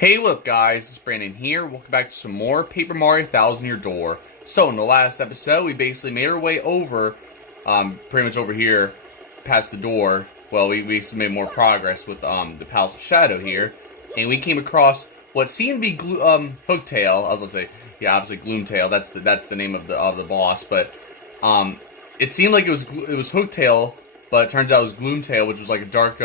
Hey, what up guys, it's Brandon here. Welcome back to some more Paper Mario 1000 Year Door. So in the last episode, we basically made our way over, pretty much over here, past the door. Well, we made more progress with the Palace of Shadow here, and we came across what seemed to be Hooktail. I was gonna say, yeah, obviously Gloomtail. That's the name of the boss, but it seemed like it was Hooktail, but it turns out it was Gloomtail, which was like a dark,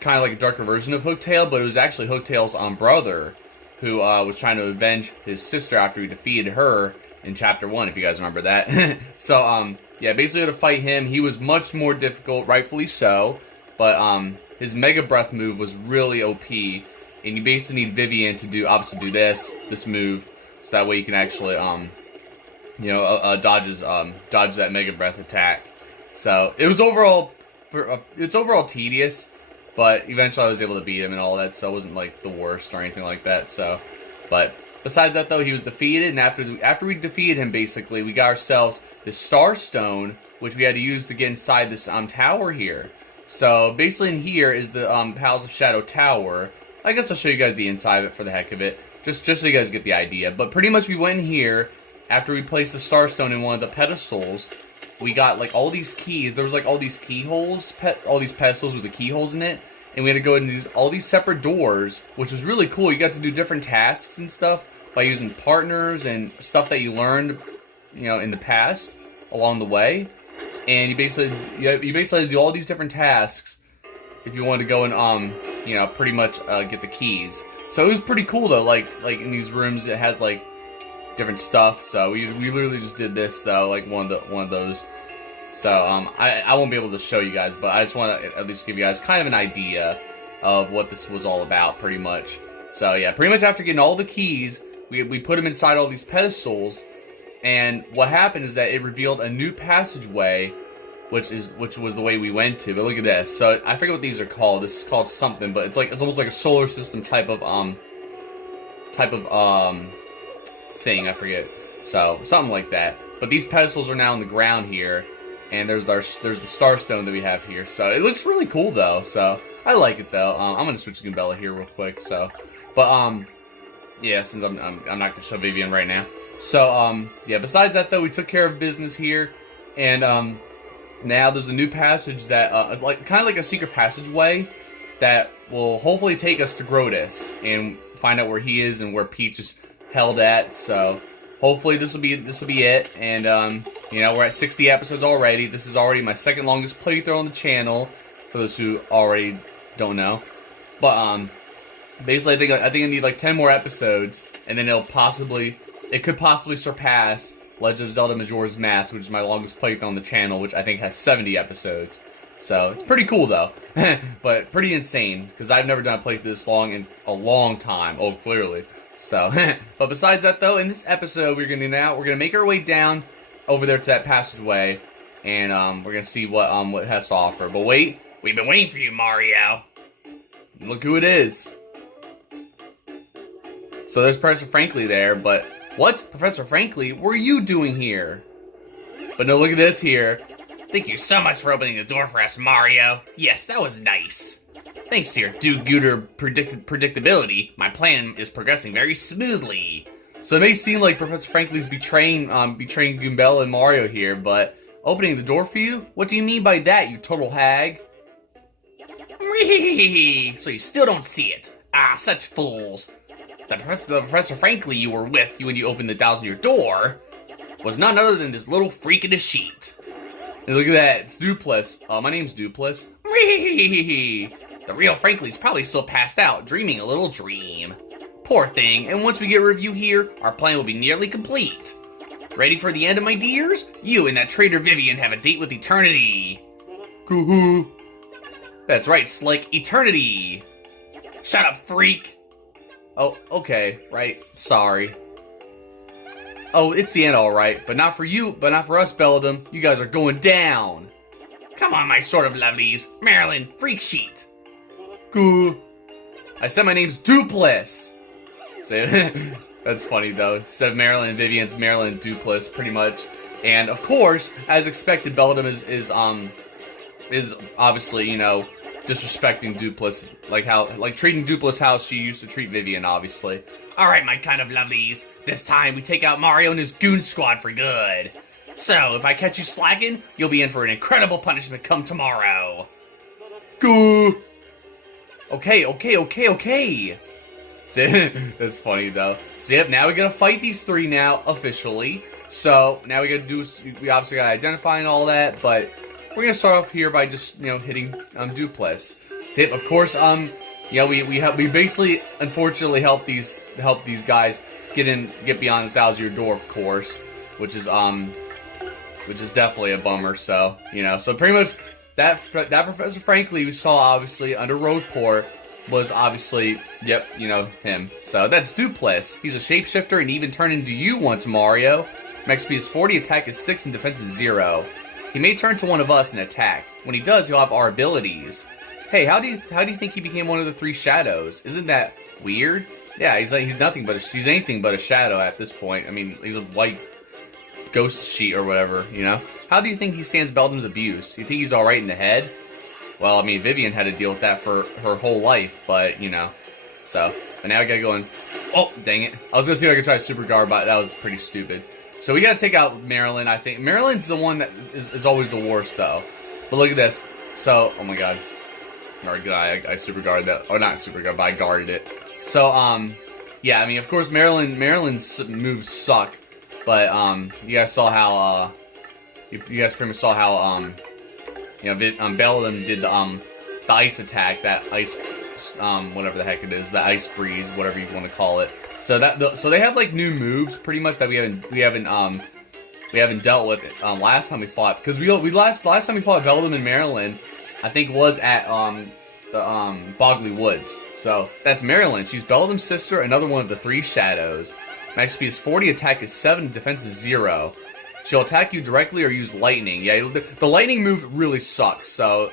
kind of like a darker version of Hooktail, but it was actually Hooktail's brother, who was trying to avenge his sister after he defeated her in Chapter 1, if you guys remember that. So, yeah, basically to fight him, he was much more difficult, rightfully so, but his Mega Breath move was really OP, and you basically need Vivian to obviously do this move, so that way you can actually, dodge that Mega Breath attack. So, it's overall tedious, but eventually I was able to beat him and all that, so it wasn't like the worst or anything like that. So, but besides that though, he was defeated, and after we defeated him, basically we got ourselves the Star Stone, which we had to use to get inside this tower here. So basically in here is the Palace of Shadow Tower. I guess I'll show you guys the inside of it for the heck of it, just so you guys get the idea. But pretty much we went in here after we placed the Star Stone in one of the pedestals. We got like all these keys. There was like all these keyholes, all these pedestals with the keyholes in it, and we had to go into all these separate doors, which was really cool. You got to do different tasks and stuff by using partners and stuff that you learned, in the past along the way. And you basically had to do all these different tasks if you wanted to go and pretty much get the keys. So it was pretty cool though. Like in these rooms, it has like different stuff. So we literally just did this though, like one of those. So I won't be able to show you guys, but I just want to at least give you guys kind of an idea of what this was all about, pretty much. So yeah, pretty much after getting all the keys, we put them inside all these pedestals, and what happened is that it revealed a new passageway, which was the way we went to. But look at this. So I forget what these are called. This is called something, but it's almost like a solar system type of thing. I forget. So something like that. But these pedestals are now on the ground here, and there's the Star Stone that we have here. So it looks really cool though. So I like it though. I'm gonna switch to Goombella here real quick. So, but yeah, since I'm not gonna show Vivian right now. So yeah. Besides that though, we took care of business here, and now there's a new passage that kind of like a secret passageway that will hopefully take us to Grodus and find out where he is and where Peach is held at. So hopefully this will be it, and we're at 60 episodes already. This is already my second longest playthrough on the channel, for those who already don't know. But basically I think I need like 10 more episodes, and then it could possibly surpass Legend of Zelda Majora's Mask, which is my longest playthrough on the channel, which I think has 70 episodes. So it's pretty cool though, but pretty insane, because I've never done a playthrough this long in a long time. Oh, clearly. So, but besides that though, in this episode we're gonna make our way down over there to that passageway, and we're gonna see what it has to offer. But wait, we've been waiting for you, Mario. Look who it is. So there's Professor Frankly there, but what, Professor Frankly? What are you doing here? But no, look at this here. Thank you so much for opening the door for us, Mario. Yes, that was nice. Thanks to your do-gooder predictability, my plan is progressing very smoothly. So it may seem like Professor Frankly's betraying Goombella and Mario here, but opening the door for you? What do you mean by that, you total hag? So you still don't see it. Ah, such fools. The Professor Frankly you were with when you opened the 1000-year door was none other than this little freak in a sheet. And look at that, it's Doopliss. My name's Doopliss. The real Frankly's probably still passed out, dreaming a little dream. Poor thing, and once we get a review here, our plan will be nearly complete. Ready for the end, my dears? You and that traitor Vivian have a date with eternity. Coo-hoo. That's right, Slick, eternity. Shut up, freak. Oh, okay, right, sorry. Oh, it's the end alright, but not for you, but not for us, Beldam. You guys are going down. Come on, my sort of lovelies. Marilyn, freak sheet. Cool. I said my name's Doopliss. So, that's funny though. Instead of Marilyn and Vivian's Marilyn and Doopliss, pretty much. And of course, as expected, Beldam is obviously, disrespecting Doopliss, like treating Doopliss how she used to treat Vivian, obviously. Alright, my kind of lovelies. This time we take out Mario and his goon squad for good. So, if I catch you slacking, you'll be in for an incredible punishment come tomorrow. Go. Okay. That's funny though. So yep, now we gotta fight these three now officially. So now we obviously gotta identify and all that, but we're gonna start off here by just hitting Doopliss. So yep, of course we basically unfortunately help these guys get beyond the 1,000-year door, of course, which is definitely a bummer. So so pretty much that Professor Frankly we saw obviously under Roadport was obviously, yep, him. So that's Doopliss. He's a shapeshifter and even turned into you once, Mario. Max speed is 40, attack is 6, and defense is 0. He may turn to one of us and attack. When he does, he'll have our abilities. Hey, how do you think he became one of the 3 shadows? Isn't that weird? Yeah, he's anything but a shadow at this point. I mean, he's a white ghost sheet or whatever, How do you think he stands Beldam's abuse? You think he's alright in the head? Well, I mean, Vivian had to deal with that for her whole life, but, So, but now I gotta go in. Oh, dang it. I was gonna see if I could try Super Guard, but that was pretty stupid. So we gotta take out Marilyn, I think. Marilyn's the one that is always the worst, though. But look at this. So, oh my god. Alright, good. I Super Guarded that. Or not Super Guard, but I guarded it. So, yeah, I mean, of course, Marilyn's moves suck. But, you guys saw how, you guys pretty much saw how, Beldam did the ice attack, that ice, whatever the heck it is, the ice breeze, whatever you want to call it. So so they have like new moves, pretty much, that we haven't dealt with last time we fought, because last time we fought Beldam and Marilyn, I think was at the Boggly Woods. So that's Marilyn. She's Beldam's sister, another one of the 3 shadows. Max speed is 40, attack is 7, defense is 0. She'll attack you directly or use lightning. Yeah, the lightning move really sucks, so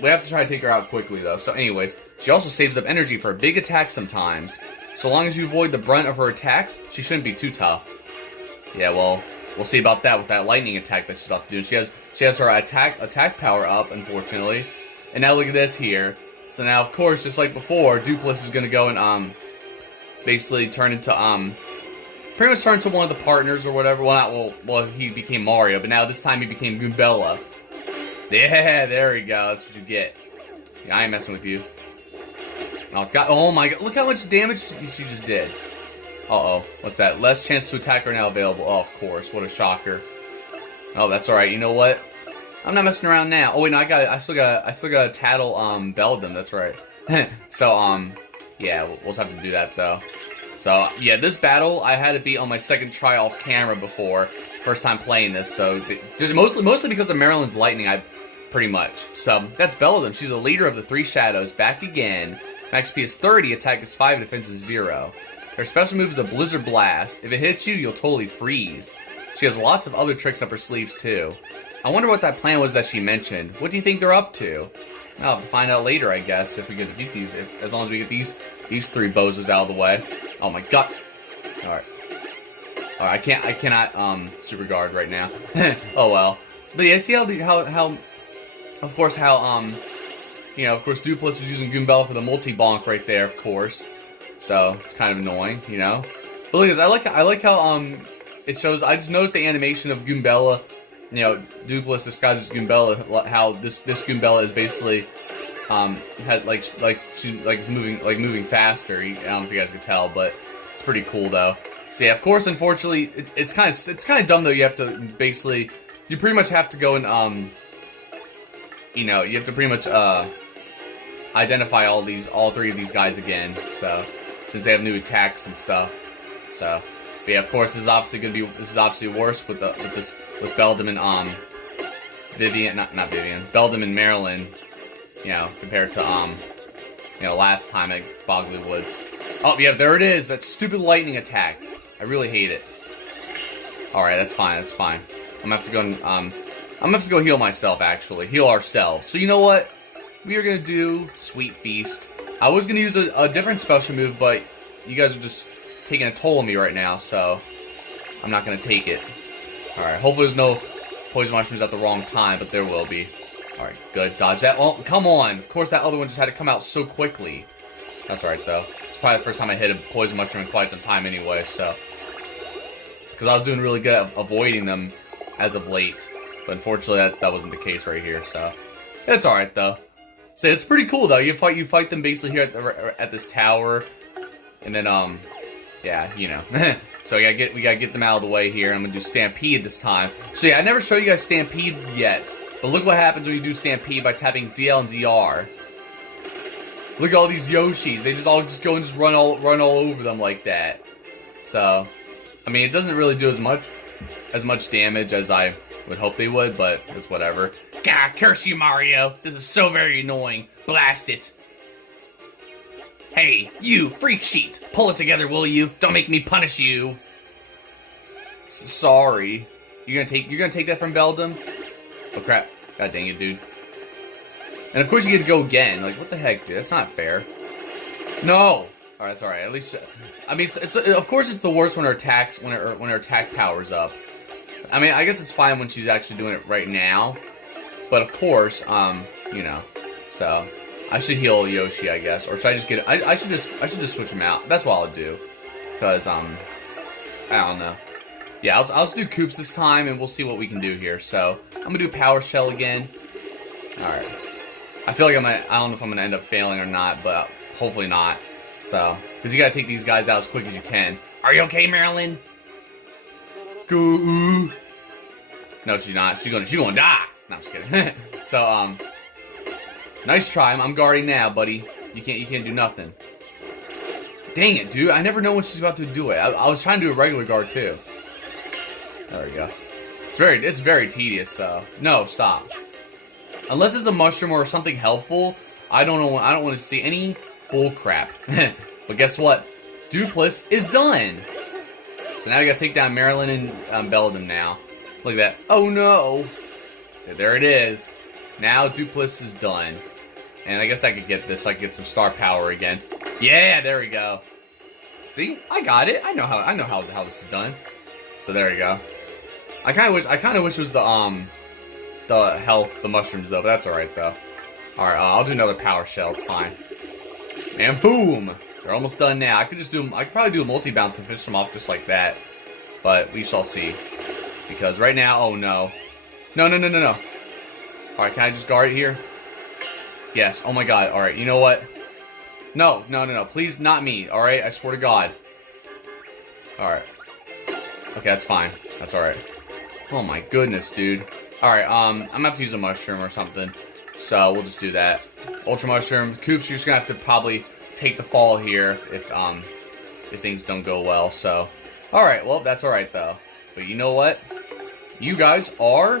we have to try to take her out quickly, though. So anyways, she also saves up energy for a big attack sometimes. So long as you avoid the brunt of her attacks, she shouldn't be too tough. Yeah, well, we'll see about that with that lightning attack that she's about to do. She has her attack power up, unfortunately. And now look at this here. So now, of course, just like before, Doopliss is going to go and basically turn into pretty much turned to one of the partners or whatever. Well, he became Mario, but now this time he became Goombella. Yeah, there we go. That's what you get. Yeah, I ain't messing with you. Oh god! Oh my god! Look how much damage she just did. Uh-oh. What's that? Less chance to attack are now available. Oh, of course. What a shocker. Oh, that's all right. You know what? I'm not messing around now. Oh wait, no, I still gotta tattle Beldam. That's right. So yeah, we'll just have to do that though. So, yeah, this battle I had to beat on my second try off camera before. First time playing this, so mostly because of Marilyn's lightning, pretty much. So, that's Beldam. She's the leader of the 3 shadows. Back again. Max P is 30, attack is 5, defense is 0. Her special move is a Blizzard Blast. If it hits you, you'll totally freeze. She has lots of other tricks up her sleeves, too. I wonder what that plan was that she mentioned. What do you think they're up to? I'll have to find out later, I guess, if we get to beat these. As long as we get these 3 bozos out of the way. Oh my god. Alright. Alright, I cannot Super Guard right now. Oh well. But yeah, see how of course of course Doopliss was using Goombella for the multi-bonk right there, of course. So it's kind of annoying, But look at this, I like how it shows. I just noticed the animation of Goombella, Doopliss disguised as Goombella, how this Goombella is basically had she's moving faster. I don't know if you guys could tell, but it's pretty cool though. So yeah, of course, unfortunately, it's kind of dumb though. You have to basically, you pretty much have to go and you have to pretty much identify all 3 of these guys again. So since they have new attacks and stuff. So, but yeah, of course, this is obviously worse with Beldam and Vivian, not Vivian, Beldam and Marilyn. Compared to, last time at Boggly Woods. Oh, yeah, there it is. That stupid lightning attack. I really hate it. Alright, that's fine, I'm gonna have to go and, I'm gonna have to go heal myself, actually. Heal ourselves. So, you know what? We are gonna do Sweet Feast. I was gonna use a different special move, but you guys are just taking a toll on me right now, so I'm not gonna take it. Alright, hopefully there's no poison mushrooms at the wrong time, but there will be. Alright, good. Dodge that. Oh, come on. Of course, that other one just had to come out so quickly. That's alright, though. It's probably the first time I hit a poison mushroom in quite some time anyway, so. Because I was doing really good at avoiding them as of late. But unfortunately, that wasn't the case right here, so. It's alright, though. So it's pretty cool, though. You fight them basically here at this tower. And then, yeah, you know. So we gotta get them out of the way here. I'm gonna do Stampede this time. So yeah, I never showed you guys Stampede yet. But look what happens when you do Stampede by tapping ZL and ZR. Look at all these Yoshis. They just all go and just run all over them like that. So, I mean, it doesn't really do as much damage as I would hope they would, but it's whatever. God, curse you, Mario. This is so very annoying. Blast it. Hey, you, freak sheet. Pull it together, will you? Don't make me punish you. Sorry. You're gonna take that from Beldam? Oh crap. God dang it, dude. And of course you get to go again. Like, what the heck, dude? That's not fair. No! Alright, that's alright. At least, I mean, it's of course it's the worst when her attack powers up. I mean, I guess it's fine when she's actually doing it right now. But of course, you know. So, I should heal Yoshi, I guess. Or should I just get, I should just switch him out. That's what I'll do. Because, I don't know. Yeah, I'll just do Koops this time, and we'll see what we can do here. So, I'm gonna do Power Shell again. Alright. I feel like I don't know if I'm gonna end up failing or not, but hopefully not. So, because you gotta take these guys out as quick as you can. Are you okay, Marilyn? Go. No, she's not. She's gonna die. No, I'm just kidding. So, nice try. I'm guarding now, buddy. You can't do nothing. Dang it, dude. I never know when she's about to do it. I was trying to do a regular guard too. There we go. It's very tedious though. No, stop. Unless it's a mushroom or something helpful, I don't know. I don't want to see any bull crap. But guess what? Doopliss is done. So now we gotta take down Marilyn and Beldam now. Look at that. Oh no. So there it is. Now Doopliss is done. And I guess I could get this so I could get some star power again. Yeah, there we go. See? I got it. I know how this is done. So there we go. I kinda wish it was the mushrooms though, but that's alright though. Alright, I'll do another power shell, it's fine. And boom! They're almost done now. I could probably do a multi-bounce and finish them off just like that. But we shall see. Because right now, oh no. No. Alright, can I just guard it here? Yes, oh my god, alright, you know what? No, please, not me, alright? I swear to God. Alright. Okay, that's fine. That's alright. Oh my goodness, dude. Alright, I'm gonna have to use a mushroom or something. So, we'll just do that. Ultra Mushroom. Koops, you're just gonna have to probably take the fall here if things don't go well, so. Alright, well, that's alright, though. But you know what? You guys are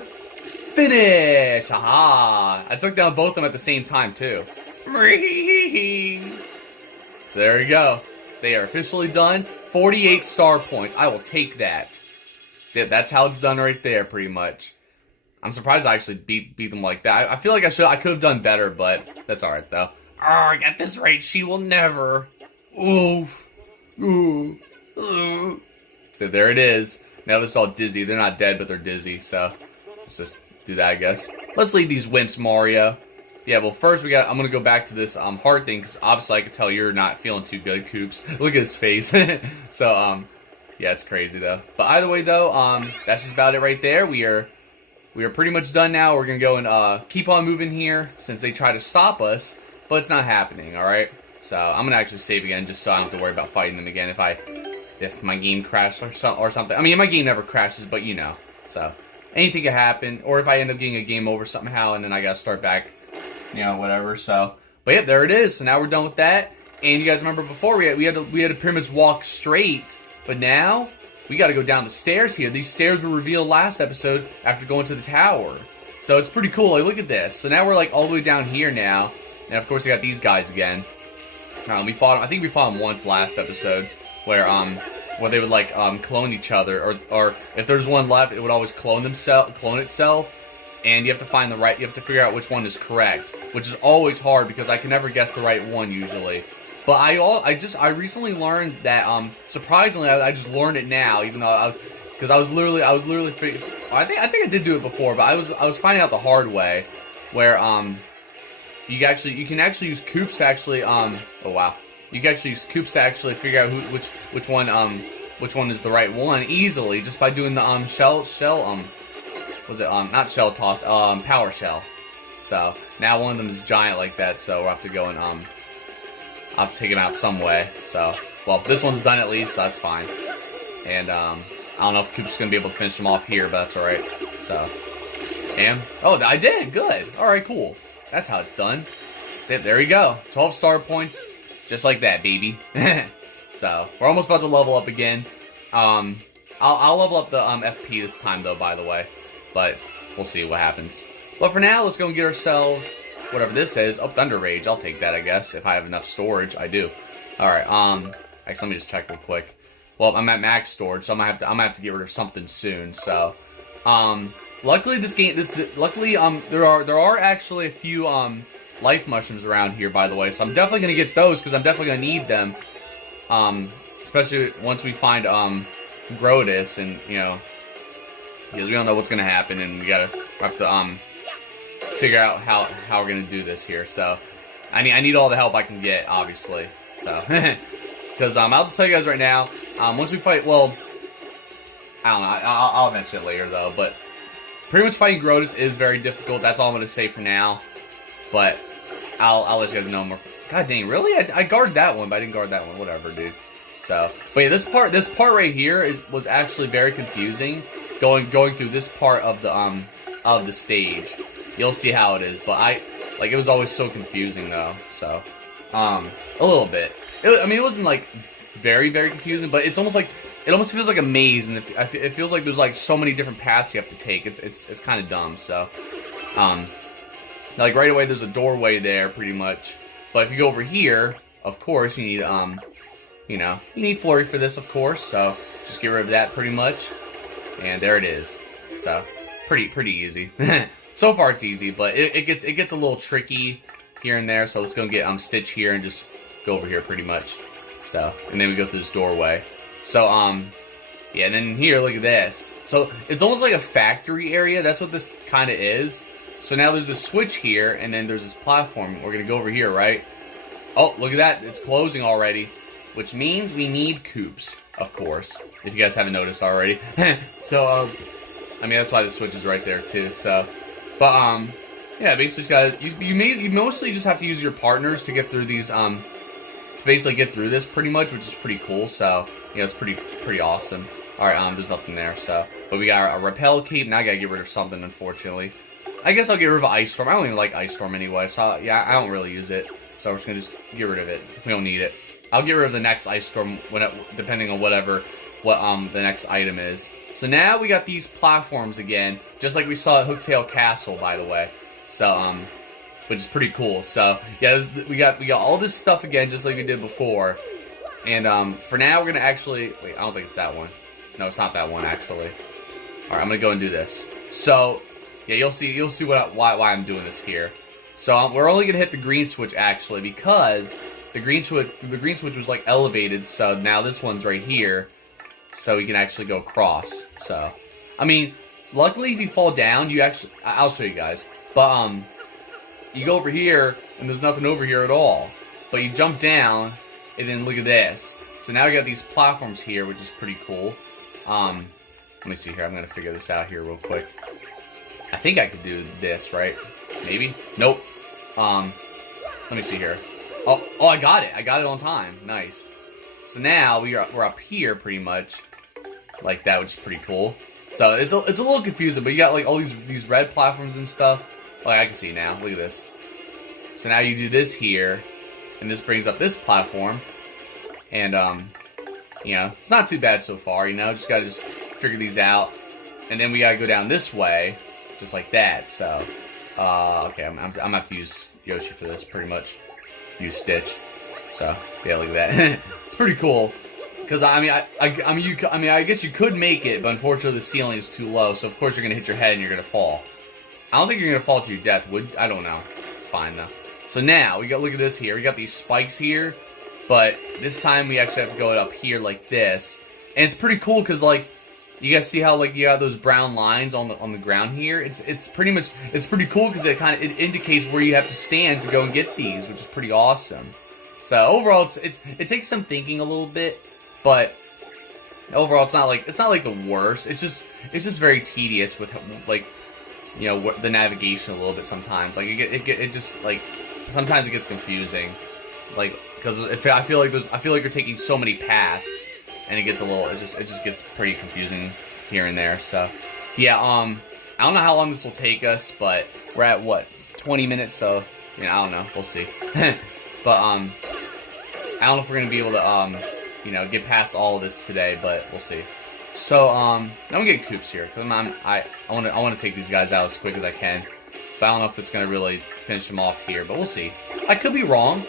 finished! Haha! I took down both of them at the same time, too. So there you go. They are officially done. 48 star points. I will take that. See, that's how it's done right there, pretty much. I'm surprised I actually beat them like that. I feel like I could have done better, but that's alright, though. Oh, I got this right. She will never. Oof. Ooh. Ooh. So there it is. Now they're all dizzy. They're not dead, but they're dizzy, so let's just do that, I guess. Let's leave these wimps, Mario. Yeah, well, first I'm gonna go back to this heart thing, because obviously I could tell you're not feeling too good, Koops. Look at his face. So, yeah, it's crazy, though. But either way, though, that's just about it right there. We are pretty much done now. We're gonna go and keep on moving here, since they try to stop us, but it's not happening, alright? So, I'm gonna actually save again, just so I don't have to worry about fighting them again if my game crashed or something. I mean, my game never crashes, but you know. So, anything could happen, or if I end up getting a game over somehow, and then I gotta start back, you know, whatever. So, but yeah, there it is. So now we're done with that. And you guys remember before we had to pretty much walk straight, but now we got to go down the stairs here. These stairs were revealed last episode after going to the tower. So it's pretty cool. Like, look at this. So now we're like all the way down here now, and of course we got these guys again. We fought. I think we fought them once last episode, where they would like clone each other, or if there's one left, it would always clone itself. And you have to find you have to figure out which one is correct, which is always hard because I can never guess the right one usually. But I recently learned that surprisingly I just learned it now, even though I think I did do it before, but I was finding out the hard way where you can actually use coops to actually oh wow, you can actually use coops to actually figure out which one is the right one easily, just by doing the shell was it not shell toss, power shell. So now one of them is giant like that, so we'll have to go and I'll have to take him out some way. So well, this one's done at least, so that's fine. And I don't know if Coop's gonna be able to finish him off here, but that's all right. So and oh, I did good. All right, cool. That's how it's done. That's it. There you go. 12 star points, just like that, baby. So we're almost about to level up again. I'll level up the FP this time though, by the way, but we'll see what happens. But for now, let's go and get ourselves whatever this is. Oh, Thunder Rage. I'll take that, I guess, if I have enough storage. I do. All right. Actually, let me just check real quick. Well, I'm at max storage, so I'm gonna have to get rid of something soon. So, luckily there are actually a few life mushrooms around here, by the way. So I'm definitely gonna get those because I'm definitely gonna need them. Especially once we find Grodus, and you know, because we don't know what's gonna happen, and we have to figure out how we're gonna do this here. So I need all the help I can get, obviously. So because I'll just tell you guys right now, once we fight, well, I don't know, I'll mention it later though, but pretty much fighting Grodus is very difficult. That's all I'm gonna say for now, but I'll let you guys know more. God dang, really? I guarded that one, but I didn't guard that one. Whatever, dude. So, but yeah, this part right here was actually very confusing. Going through this part of the stage, you'll see how it is. But it was always so confusing though. So, a little bit. I mean, it wasn't like very confusing, but it's almost like it almost feels like a maze, and it feels like there's like so many different paths you have to take. It's kind of dumb. So, like right away, there's a doorway there, pretty much. But if you go over here, of course, you need, you need Flurry for this, of course. So just get rid of that pretty much. And there it is. So pretty easy. So far it's easy, but it gets a little tricky here and there. So let's go and get Stitch here and just go over here pretty much. So, and then we go through this doorway. So, yeah, and then here, look at this. So it's almost like a factory area. That's what this kind of is. So now there's the switch here, and then there's this platform. We're going to go over here, right? Oh, look at that. It's closing already, which means we need coops, of course, if you guys haven't noticed already. So, I mean, that's why the switch is right there, too. So, but, yeah, basically, guys, you mostly just have to use your partners to get through these, to basically get through this pretty much, which is pretty cool. So, yeah, it's pretty awesome. All right, there's nothing there, so. But we got a repel cape. Now I got to get rid of something, unfortunately. I guess I'll get rid of Ice Storm. I don't even like Ice Storm anyway, so yeah, I don't really use it. So we're just gonna get rid of it. We don't need it. I'll get rid of the next Ice Storm depending on what the next item is. So now we got these platforms again, just like we saw at Hooktail Castle, by the way. So which is pretty cool. So yeah, we got all this stuff again, just like we did before. And for now, we're gonna actually wait. I don't think it's that one. No, it's not that one actually. All right, I'm gonna go and do this. So. Yeah, you'll see why I'm doing this here. So we're only gonna hit the green switch actually because the green switch was like elevated. So now this one's right here, so we can actually go across. So, I mean, luckily if you fall down, I'll show you guys. But you go over here and there's nothing over here at all. But you jump down and then look at this. So now we got these platforms here, which is pretty cool. Let me see here. I'm gonna figure this out here real quick. I think I could do this, right? Maybe? Nope. Let me see here. Oh, I got it. I got it on time. Nice. So now we're up here pretty much like that, which is pretty cool. So it's a little confusing, but you got like all these red platforms and stuff. Like I can see now. Look at this. So now you do this here, and this brings up this platform. And you know, it's not too bad so far. You know, just gotta figure these out, and then we gotta go down this way. Just like that, so, okay, I'm gonna have to use Yoshi for this, pretty much. Use Stitch. So, yeah, look at that. It's pretty cool. Because, I mean, I guess you could make it, but unfortunately the ceiling is too low, so of course you're gonna hit your head and you're gonna fall. I don't think you're gonna fall to your death, I don't know. It's fine, though. So now, look at this here. We got these spikes here, but this time we actually have to go up here like this. And it's pretty cool, because, like, You guys see how like you have those brown lines on the ground here? It's pretty cool because it indicates where you have to stand to go and get these, which is pretty awesome. So overall, it takes some thinking a little bit, but overall, it's not like the worst. It's just very tedious with like, you know, the navigation a little bit sometimes. Like it just like sometimes it gets confusing, like because I feel like you're taking so many paths, and it just gets pretty confusing here and there. So yeah, I don't know how long this will take us, but we're at what 20 minutes, so you know, I don't know, we'll see. But I don't know if we're gonna be able to you know, get past all of this today, but we'll see. So I'm gonna get Coops here because I want to take these guys out as quick as I can, but I don't know if it's gonna really finish them off here, but we'll see. I could be wrong,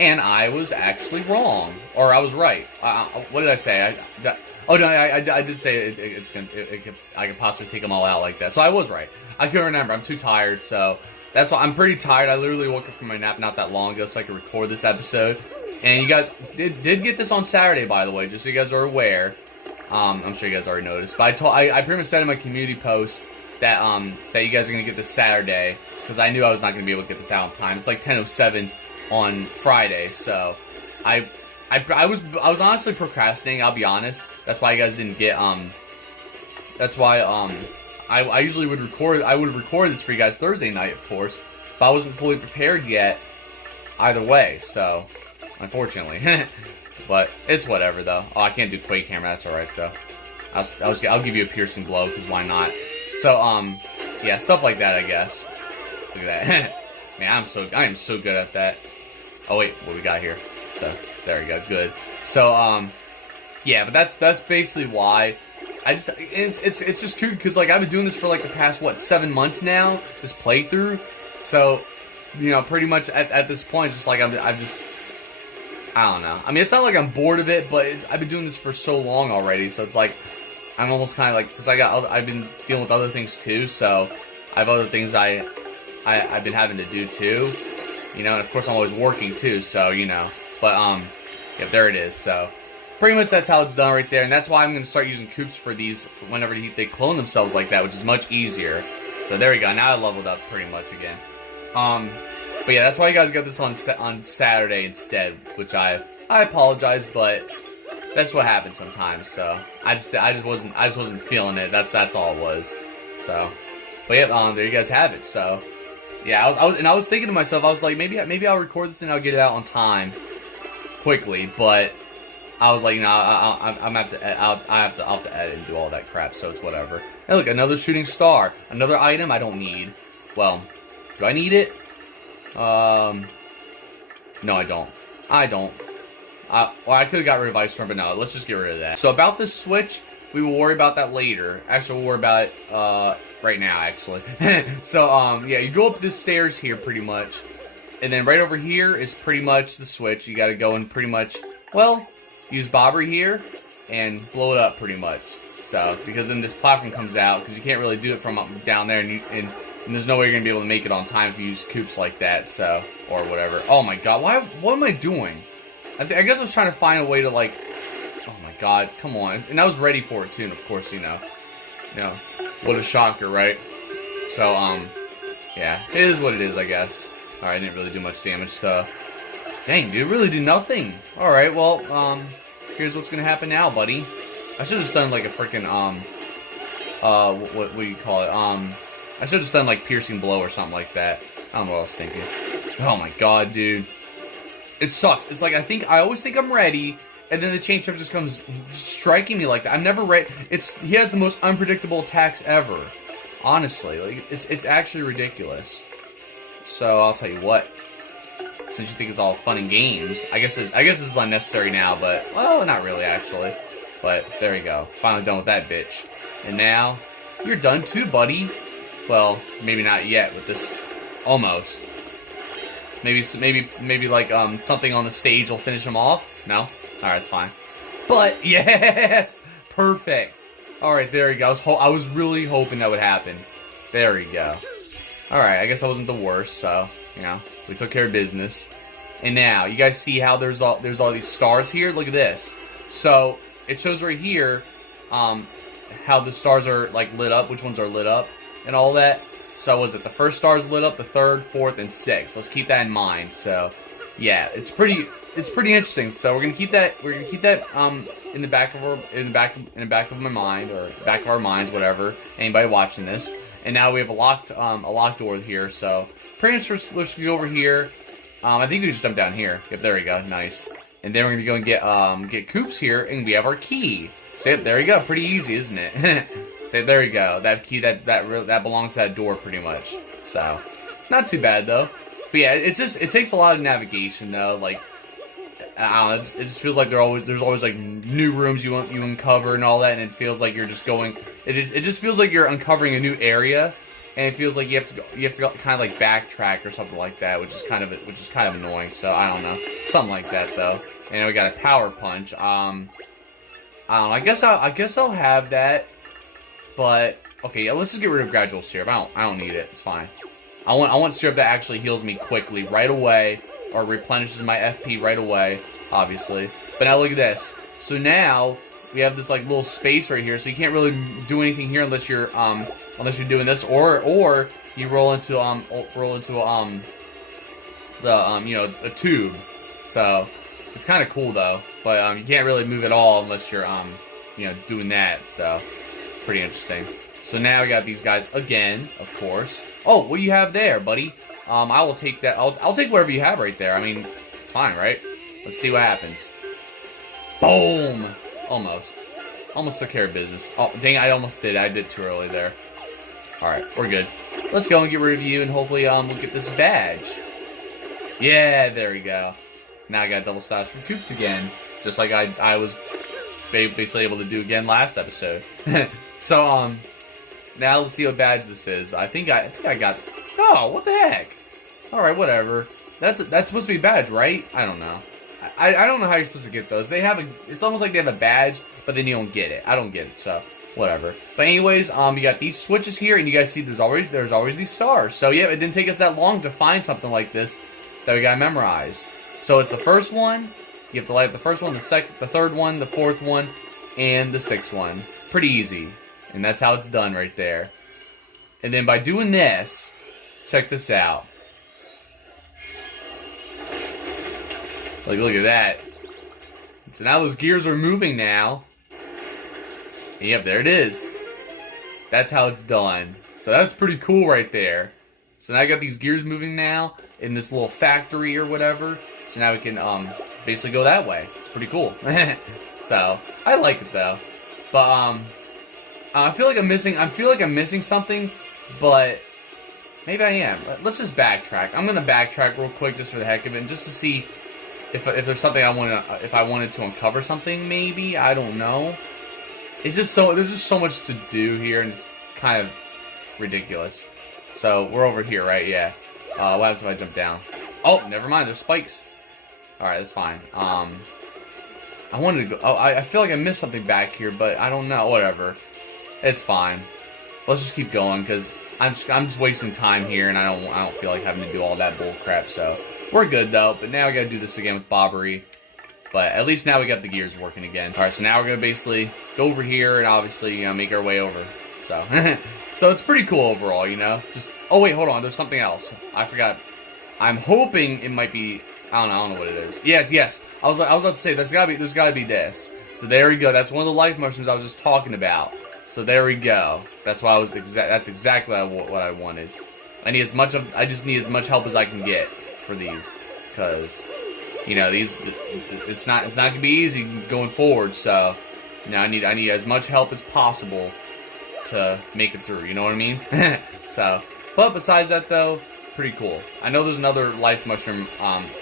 and I was actually wrong, or I was right. What did I say? I did say I could possibly take them all out like that, so I was right. I couldn't remember. I'm too tired, so that's why I'm pretty tired. I literally woke up from my nap not that long ago, so I could record this episode. And you guys did get this on Saturday, by the way, just so you guys are aware. I'm sure you guys already noticed, but I pretty much said in my community post that that you guys are gonna get this Saturday because I knew I was not gonna be able to get this out on time. It's like 10:07 on Friday, so I was honestly procrastinating. I'll be honest. That's why you guys didn't get That's why I usually would record. I would record this for you guys Thursday night, of course, but I wasn't fully prepared yet. Either way, so. Unfortunately, but it's whatever though. Oh, I can't do Quake Hammer. That's all right though. I'll give you a piercing blow because why not? So yeah, stuff like that, I guess. Look at that, man. I am so good at that. Oh wait, what we got here? So there we go, good. So yeah, but that's basically why. It's just cool because like I've been doing this for like the past 7 months now. This playthrough, so you know, pretty much at this point, it's just like I don't know. I mean, it's not like I'm bored of it, but I've been doing this for so long already, so it's like I'm almost kind of like because I've been dealing with other things too, so I have other things I've been having to do too, you know, and of course I'm always working too, so you know. But yeah, there it is. So pretty much that's how it's done right there, and that's why I'm gonna start using Coops for these whenever they clone themselves like that, which is much easier. So there we go. Now I leveled up pretty much again. But yeah, that's why you guys got this on Saturday instead, which I apologize, but that's what happens sometimes. So I just wasn't feeling it. That's all it was. So, but yeah, there you guys have it. So yeah, I was thinking to myself, I was like, maybe I'll record this and I'll get it out on time, quickly. But I was like, you know, I'll have to edit and do all that crap. So it's whatever. Hey, look, another shooting star, another item I don't need. Well, do I need it? No, I don't. Well, I could have got rid of Ice Storm, but no, let's just get rid of that. So about this switch, we will worry about that later. Actually, we'll worry about it, right now, actually. So, yeah, you go up the stairs here, pretty much. And then right over here is pretty much the switch. You gotta go and pretty much, well, use Bobbery here and blow it up, pretty much. So, because then this platform comes out, because you can't really do it from up down there, and there's no way you're going to be able to make it on time if you use Coops like that, so, or whatever. Oh my god, what am I doing? I guess I was trying to find a way to, like, oh my god, come on. And I was ready for it, too, and of course, you know, what a shocker, right? So, yeah, it is what it is, I guess. Alright, I didn't really do much damage to, dang, dude, really do nothing. Alright, well, here's what's going to happen now, buddy. I should have just done, like, a freaking, what do you call it, I should have just done like piercing blow or something like that. I don't know what I was thinking. Oh my god, dude. It sucks. It's like I always think I'm ready, and then the chain trap just comes striking me like that. I'm never ready. He has the most unpredictable attacks ever. Honestly, like it's actually ridiculous. So I'll tell you what. Since you think it's all fun and games, I guess this is unnecessary now, but well, not really actually. But there you go. Finally done with that bitch. And now you're done too, buddy. Well, maybe not yet with this. Almost. Maybe like something on the stage will finish him off. No? Alright, it's fine. But yes! Perfect. Alright, there you go. I was really hoping that would happen. There we go. Alright, I guess I wasn't the worst, so, you know, we took care of business. And now, you guys see how there's all these stars here? Look at this. So, it shows right here, how the stars are like lit up, which ones are lit up, and all that. So was it the first star's lit up, the third, fourth, and sixth? Let's keep that in mind. So yeah, it's pretty interesting. So we're gonna keep that in the back of my mind, or back of our minds, whatever. Anybody watching this. And now we have a locked door here. So pretty much let's go over here. I think we can just jump down here. Yep, there we go. Nice. And then we're gonna go and get Coops here, and we have our key. So yep, there we go. Pretty easy, isn't it? So there we go. That key that belongs to that door, pretty much. So not too bad though. But yeah, it takes a lot of navigation though. Like I don't know, it just feels like there's always like new rooms you uncover and all that, and it feels like you're just going. It just feels like you're uncovering a new area, and it feels like you have to go kind of like backtrack or something like that, which is kind of annoying. So I don't know, something like that though. And we got a power punch. I don't know. I guess I'll have that. But okay, yeah, let's just get rid of gradual syrup. I don't need it. It's fine. I want syrup that actually heals me quickly right away, or replenishes my FP right away, obviously. But now look at this. So now we have this like little space right here, so you can't really do anything here unless you're doing this, or you roll into a tube. So it's kind of cool though, but you can't really move at all unless you're doing that. So pretty interesting. So now we got these guys again, of course. Oh, what do you have there, buddy? I will take that. I'll take whatever you have right there. I mean, it's fine, right? Let's see what happens. Boom! Almost took care of business. Oh, dang! I almost did. I did too early there. All right, we're good. Let's go and get rid of you, and hopefully, we'll get this badge. Yeah, there we go. Now I got double stash from Coops again, just like I was basically able to do again last episode. So now let's see what badge this is. I think I got. Oh, what the heck? All right, whatever. That's supposed to be a badge, right? I don't know. I don't know how you're supposed to get those. They have it's almost like they have a badge, but then you don't get it. I don't get it, so whatever. But anyways, you got these switches here, and you guys see there's always these stars. So yeah, it didn't take us that long to find something like this that we gotta memorize. So it's the first one. You have to light up the first one, the third one, the fourth one, and the sixth one. Pretty easy, and that's how it's done right there. And then by doing this, check this out. Look at that. So now those gears are moving now. Yep, there it is. That's how it's done. So that's pretty cool right there. So now I got these gears moving now in this little factory or whatever. So now we can basically go that way. It's pretty cool. So I like it though. But I feel like I'm missing something, but maybe I am. Let's just backtrack. I'm gonna backtrack real quick just for the heck of it, and just to see if there's something if I wanted to uncover something. Maybe, I don't know. It's just there's just so much to do here, and it's kind of ridiculous. So we're over here, right? Yeah. What happens if I jump down? Oh, never mind. There's spikes. All right, that's fine. I wanted to go. Oh, I feel like I missed something back here, but I don't know. Whatever. It's fine. Let's just keep going, because I'm just wasting time here, and I don't feel like having to do all that bull crap. So we're good though. But now we got to do this again with Bobbery. But at least now we got the gears working again. All right, so now we're gonna basically go over here and obviously make our way over. So so it's pretty cool overall, Just wait, hold on. There's something else. I forgot. I'm hoping it might be. I don't know what it is. Yes. I was about to say there's gotta be this. So there we go. That's one of the life mushrooms I was just talking about. So there we go. That's why that's exactly what I wanted. I just need as much help as I can get for these, because it's not gonna be easy going forward. So I need as much help as possible to make it through. You know what I mean? So, but besides that though, pretty cool. I know there's another life mushroom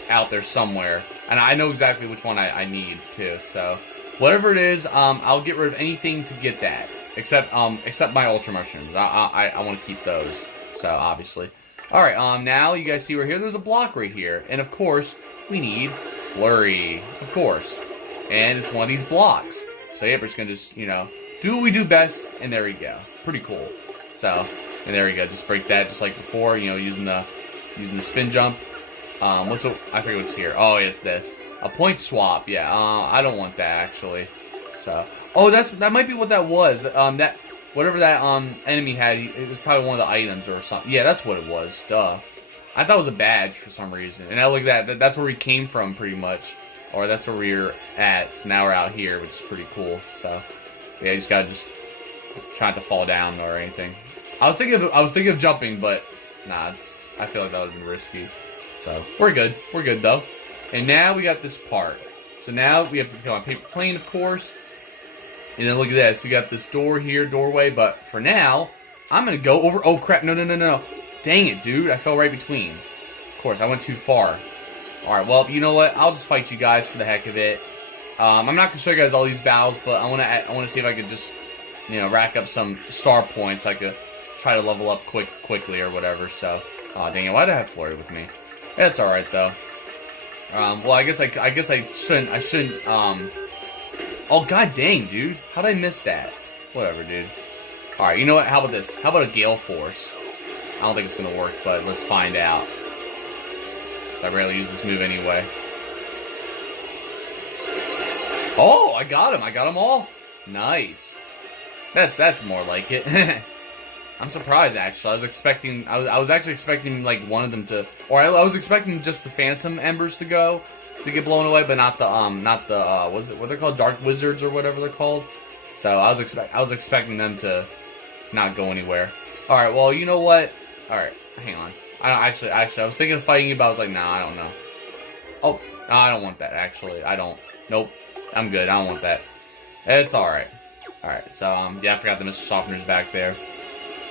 out there somewhere, and I know exactly which one I need too. So whatever it is, I'll get rid of anything to get that, except my ultra mushrooms. I want to keep those. So obviously, all right. Now you guys see we're here. There's a block right here, and of course we need flurry, of course, and it's one of these blocks. So yeah, we're just gonna do what we do best, and there we go. Pretty cool. So. And there we go. Just break that, just like before. Using the spin jump. I forget what's here. Oh, it's this. A point swap. Yeah. I don't want that actually. So, oh, that might be what that was. That whatever that enemy had, it was probably one of the items or something. Yeah, that's what it was. Duh. I thought it was a badge for some reason. And now look at that. That's where we came from, pretty much, or that's where we were at. So now we're out here, which is pretty cool. So, yeah, you just gotta try not to fall down or anything. I was thinking of jumping, but nah, I feel like that would have been risky. So we're good. We're good though. And now we got this part. So now we have to go on paper plane, of course. And then look at this. We got this door here, doorway. But for now, I'm gonna go over. Oh crap! No! Dang it, dude! I fell right between. Of course, I went too far. All right. Well, you know what? I'll just fight you guys for the heck of it. I'm not gonna show you guys all these battles, but I wanna see if I could just, you know, rack up some star points. I could try to level up quickly or whatever. So, oh dang it! Why did I have Flurry with me? Yeah, it's all right though. Well, I guess I shouldn't. Oh god dang, dude! How did I miss that? Whatever, dude. All right, you know what? How about this? How about a Gale Force? I don't think it's gonna work, but let's find out. Cause I rarely use this move anyway. Oh, I got him! I got them all. Nice. That's more like it. I'm surprised actually. I was actually expecting like one of them to, or I was expecting just the Phantom Embers to get blown away, but not the what they're called, Dark Wizards or whatever they're called. So I was expecting them to not go anywhere. All right, well you know what? All right, hang on. I was thinking of fighting you, but I was like, nah, I don't know. Oh, no, I don't want that actually. I don't. Nope, I'm good. I don't want that. It's all right. All right, so yeah, I forgot the Mr. Softener's back there.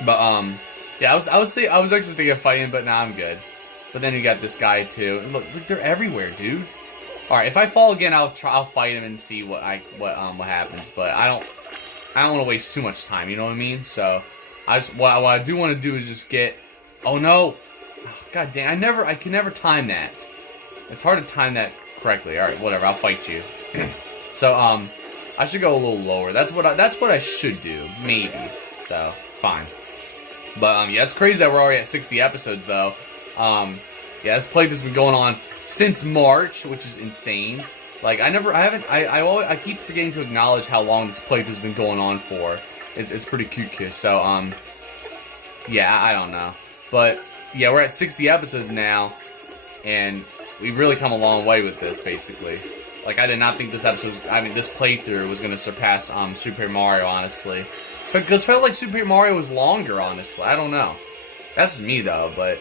But yeah, I was actually thinking of fighting, but now I'm good. But then you got this guy too. And look, they're everywhere, dude. All right, if I fall again, I'll fight him and see what happens. But I don't want to waste too much time. You know what I mean? So what I do want to do is just get. Oh no! Oh, god damn! I can never time that. It's hard to time that correctly. All right, whatever. I'll fight you. So I should go a little lower. That's what I should do, maybe. So it's fine. But yeah, it's crazy that we're already at 60 episodes though. Yeah, this playthrough has been going on since March, which is insane. Like I keep forgetting to acknowledge how long this playthrough has been going on for. It's pretty cute. So yeah, I don't know. But yeah, we're at 60 episodes now, and we've really come a long way with this basically. Like I did not think this playthrough was gonna surpass Super Mario, honestly. Because it felt like Super Mario was longer, honestly. I don't know. That's just me though, but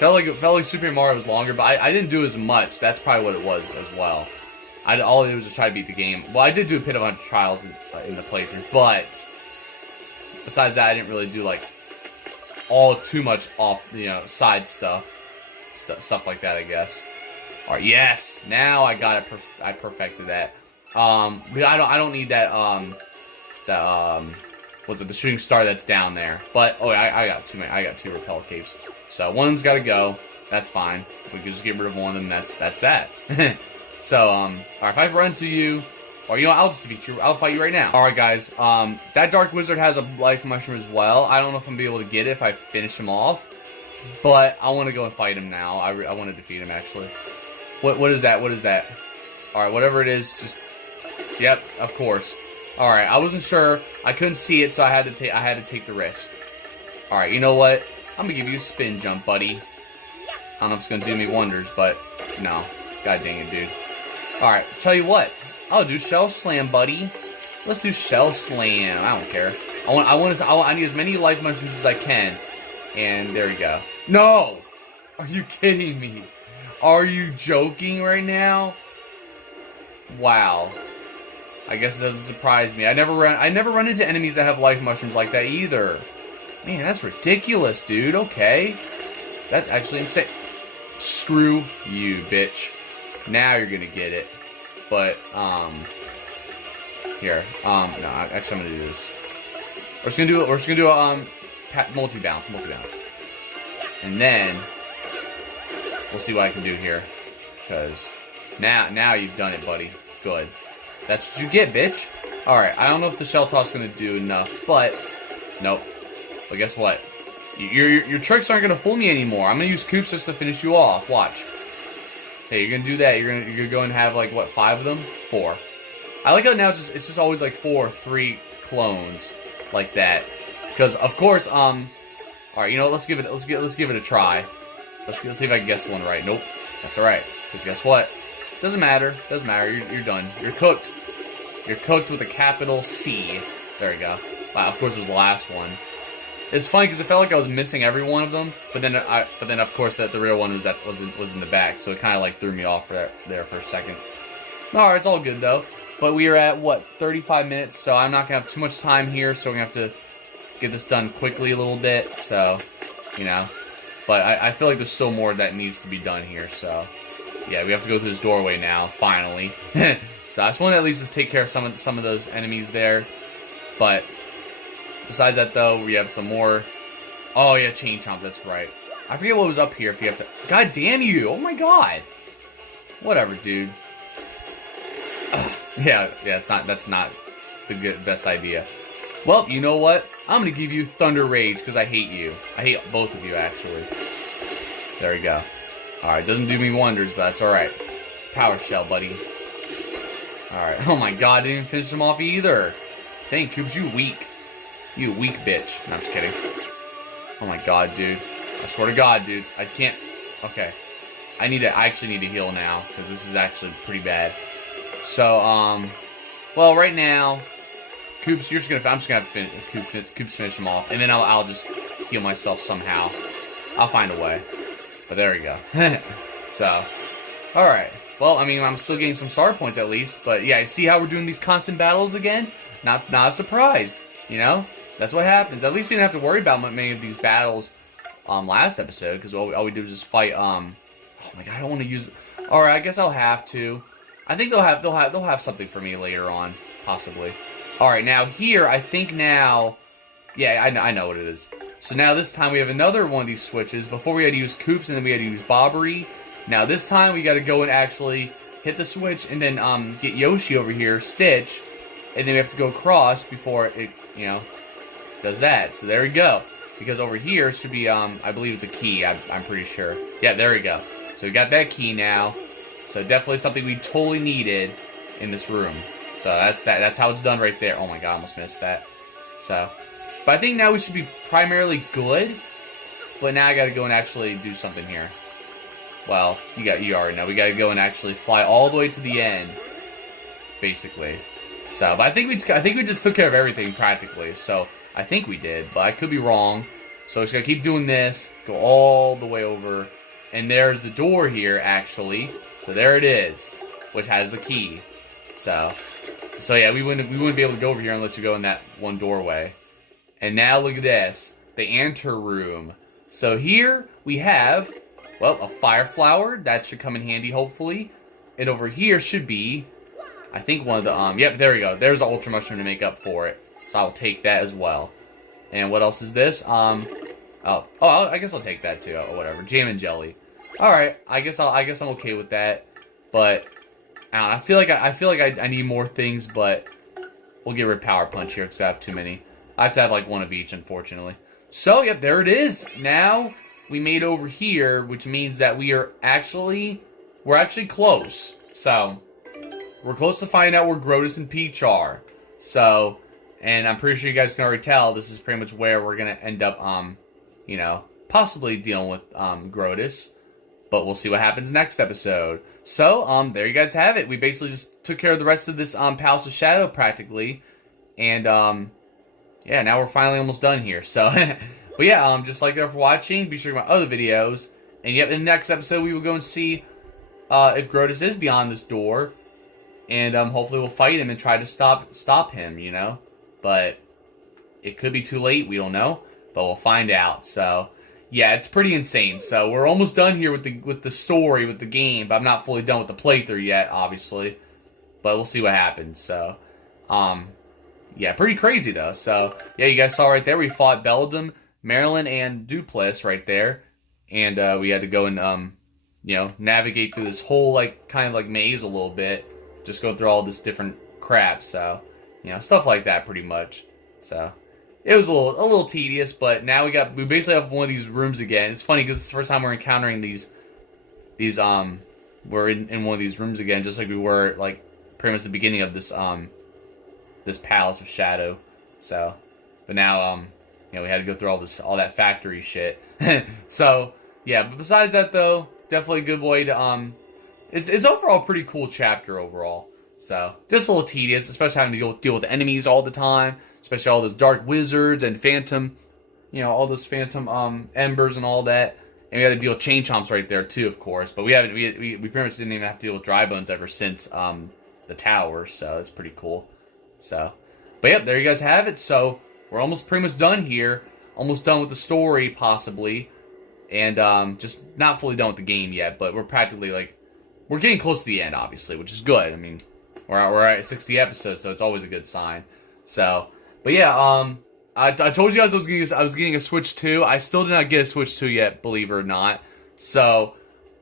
it felt like Super Mario was longer, but I didn't do as much. That's probably what it was as well. All I did was just try to beat the game. Well, I did do a Pit of 100 Trials in the playthrough, but besides that, I didn't really do like too much off, you know, side stuff like that, I guess. All right, yes, now I got it. I perfected that. But I don't need that. Was it the shooting star that's down there? But oh, I got two repel capes. So one of them's got to go. That's fine. We can just get rid of one of them. That's that. So all right, if I run to you, or you know, I'll just defeat you. I'll fight you right now. All right, guys. That Dark Wizard has a life mushroom as well. I don't know if I'm gonna be able to get it if I finish him off, but I want to go and fight him now. I want to defeat him actually. What is that? What is that? All right, whatever it is, just yep, of course. All right, I wasn't sure. I couldn't see it, so I had to take the risk. All right, you know what? I'm gonna give you a spin jump, buddy. I don't know if it's gonna do me wonders, but no. God dang it, dude. All right, tell you what. I'll do Shell Slam, buddy. Let's do Shell Slam. I don't care. I need as many life mushrooms as I can. And there you go. No! Are you kidding me? Are you joking right now? Wow. I guess it doesn't surprise me. I never run into enemies that have life mushrooms like that either. Man, that's ridiculous, dude. Okay. That's actually insane. Screw you, bitch. Now you're gonna get it. But, here. No, actually I'm gonna do this. We're just gonna do a, multi-bounce. And then, we'll see what I can do here. Because, now you've done it, buddy. Good. That's what you get, bitch. Alright, I don't know if the shell toss is going to do enough, but nope. But guess what? Your tricks aren't going to fool me anymore. I'm going to use Coops just to finish you off. Watch. Hey, you're going to do that. You're going to go and have, like, what, 5 of them? 4. I like how now it's just always like 4 or 3 clones like that. Because of course, all right, you know, let's give it a try. Let's see if I can guess one right. Nope, that's all right. Because guess what? Doesn't matter. Doesn't matter. You're done. You're cooked. You're cooked with a capital C. There we go. Wow, of course it was the last one. It's funny because it felt like I was missing every one of them, but then of course that the real one was in the back, so it kind of like threw me off there for a second. All right, it's all good though. But we are at what 35 minutes, so I'm not gonna have too much time here, so we're gonna have to get this done quickly a little bit. So, you know, but I feel like there's still more that needs to be done here. So, yeah, we have to go through this doorway now, finally. So I just want to at least just take care of some of those enemies there, but. Besides that, though, we have some more. Oh, yeah, Chain Chomp, that's right. I forget what was up here if you have to. God damn you! Oh my god! Whatever, dude. Yeah, that's not the best idea. Well, you know what? I'm gonna give you Thunder Rage because I hate you. I hate both of you, actually. There we go. Alright, doesn't do me wonders, but that's alright. Power Shell, buddy. Alright. Oh my god, didn't even finish them off either. Dang, Cubes, you weak. You weak bitch. No, I'm just kidding. Oh my god, dude. I swear to god, dude. I can't... Okay. I actually need to heal now, because this is actually pretty bad. So, well, right now, Coops, I'm just gonna have to Coops finish him off, and then I'll just heal myself somehow. I'll find a way. But there we go. So, alright. Well, I mean, I'm still getting some star points at least, but yeah, see how we're doing these constant battles again? Not a surprise, you know? That's what happens. At least we didn't have to worry about many of these battles last episode, because all we did was just fight oh my god, I don't want to use alright, I guess I'll have to. I think they'll have something for me later on, possibly. Alright, now here, I think now yeah, I know what it is. So now this time we have another one of these switches. Before we had to use Coops and then we had to use Bobbery. Now this time we gotta go and actually hit the switch and then get Yoshi over here, Stitch, and then we have to go across before it, you know, does that. So there we go. Because over here should be, I believe it's a key. I'm pretty sure. Yeah, there we go. So we got that key now. So definitely something we totally needed in this room. So that's that. That's how it's done right there. Oh my god, I almost missed that. So, but I think now we should be primarily good. But now I got to go and actually do something here. Well, you already know. We got to go and actually fly all the way to the end, basically. So, but I think we just took care of everything practically. So. I think we did, but I could be wrong. So just gotta keep doing this, go all the way over, and there's the door here, actually. So there it is, which has the key. So yeah, we wouldn't be able to go over here unless we go in that one doorway. And now look at this, the ante room. So here we have, well, a fire flower that should come in handy, hopefully. And over here should be, I think one of the yep, there we go. There's the ultra mushroom to make up for it. So I'll take that as well. And what else is this? I guess I'll take that too. Oh, whatever. Jam and jelly. All right. I guess I'm okay with that. But I don't know, I feel like I need more things, but we'll get rid of power punch here because I have too many. I have to have like one of each, unfortunately. So yep, there it is. Now we made over here, which means that we're actually close. So we're close to finding out where Grotus and Peach are. So. And I'm pretty sure you guys can already tell this is pretty much where we're going to end up, you know, possibly dealing with Grotus. But we'll see what happens next episode. So, there you guys have it. We basically just took care of the rest of this Palace of Shadow practically. And, yeah, now we're finally almost done here. So, but yeah, just like that for watching. Be sure to check my other videos. And yep, in the next episode we will go and see if Grotus is beyond this door. And hopefully we'll fight him and try to stop him, you know. But it could be too late. We don't know, but we'll find out. So, yeah, it's pretty insane. So we're almost done here with the story, with the game. But I'm not fully done with the playthrough yet, obviously. But we'll see what happens. So, yeah, pretty crazy though. So, yeah, you guys saw right there. We fought Beldam, Marilyn, and Doopliss right there, and we had to go and you know, navigate through this whole kind of maze a little bit, just go through all this different crap. So. You know, stuff like that, pretty much. So, it was a little tedious, but now we basically have one of these rooms again. It's funny because it's the first time we're encountering we're in one of these rooms again, just like we were pretty much the beginning of this this Palace of Shadow. So, but now you know, we had to go through all that factory shit. So yeah, but besides that though, definitely a good way to it's overall a pretty cool chapter overall. So just a little tedious, especially having to deal with enemies all the time, especially all those dark wizards and phantom, you know, all those phantom embers and all that. And we had to deal with chain chomps right there too, of course. But we pretty much didn't even have to deal with dry bones ever since the tower. So that's pretty cool. So, but yep, there you guys have it. So we're almost pretty much done here. Almost done with the story, possibly. And just not fully done with the game yet. But we're practically, like, we're getting close to the end, obviously, which is good. I mean, we're at 60 episodes, so it's always a good sign. So, but yeah, I told you guys I was getting a Switch 2. I still did not get a Switch 2 yet, believe it or not. So,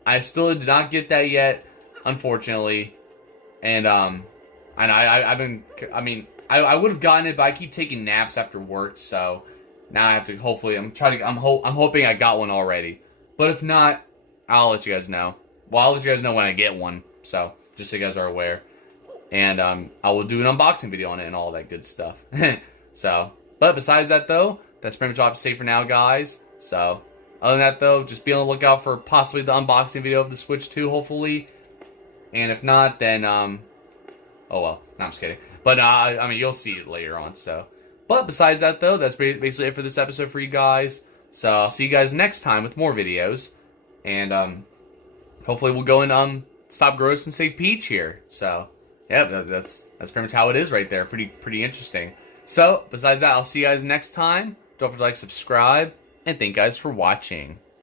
I still did not get that yet, unfortunately. And I would have gotten it, but I keep taking naps after work, so now I have to, hopefully, I'm hoping I got one already. But if not, I'll let you guys know. Well, I'll let you guys know when I get one, so just so you guys are aware. And I will do an unboxing video on it and all that good stuff. So, but besides that though, that's pretty much all I have to say for now, guys. So, other than that though, just be on the lookout for possibly the unboxing video of the Switch 2, hopefully. And if not, then oh well, no, I'm just kidding. But I mean, you'll see it later on. So, but besides that though, that's basically it for this episode for you guys. So I'll see you guys next time with more videos, and hopefully we'll go and stop Gross and save Peach here. So yeah, that's pretty much how it is right there. Pretty interesting. So besides that, I'll see you guys next time. Don't forget to like, subscribe, and thank you guys for watching.